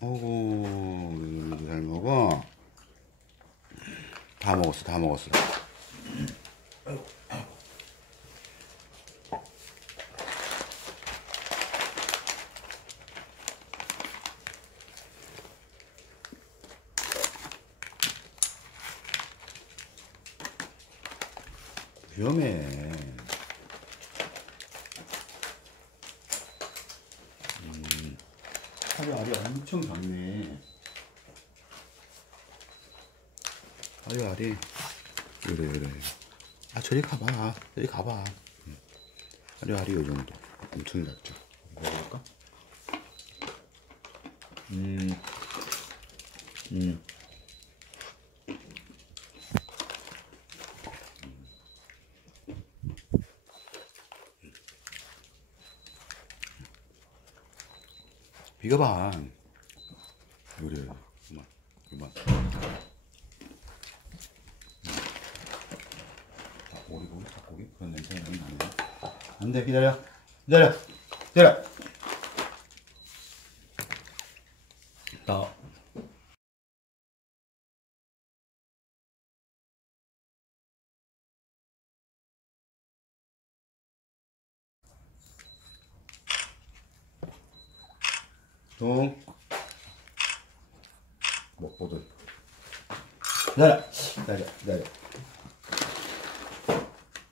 어구, 우리 잘 먹어. 다 먹었어, 다 먹었어. 위험해. 알이 엄청 작네. 알이. 그래. 아, 저리 가봐. 저리 가봐. 알이 요 정도. 엄청 작죠. 먹어볼까? 이거 봐. 그래. 그만. 닭고기? 그런 냄새가 너무 나네. 안 돼, 기다려. 나. 먹보들. 기다려.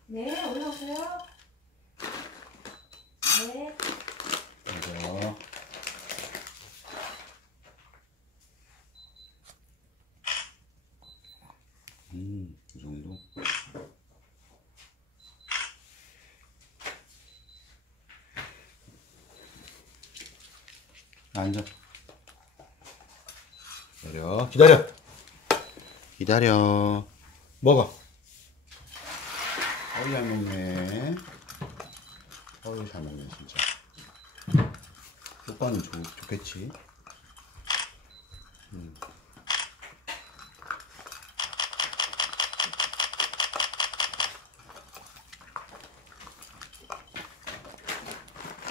네, 올라오세요. 네. 맞아. 이 정도. 앉아. 기다려. 먹어. 어이, 잘 먹네. 어이, 잘 먹네, 진짜. 오빠는 좋겠지.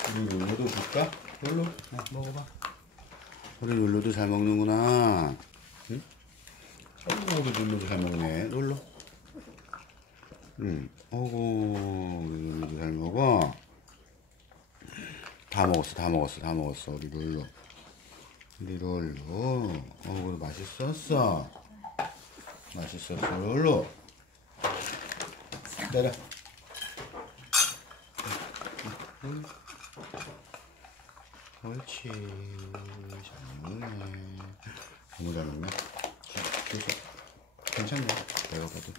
우리 룰루도 줄까? 룰루? 먹어봐. 우리 룰루도 잘 먹는구나. 응? 우리 룰루도 잘 먹네. 룰루. 어구, 우리 룰루도 잘 먹어. 다 먹었어. 우리 룰루. 어구, 맛있었어, 룰루. 기다려. 옳지. 잘 먹네. 너무 잘 먹네. 괜찮네. 내가 봐도.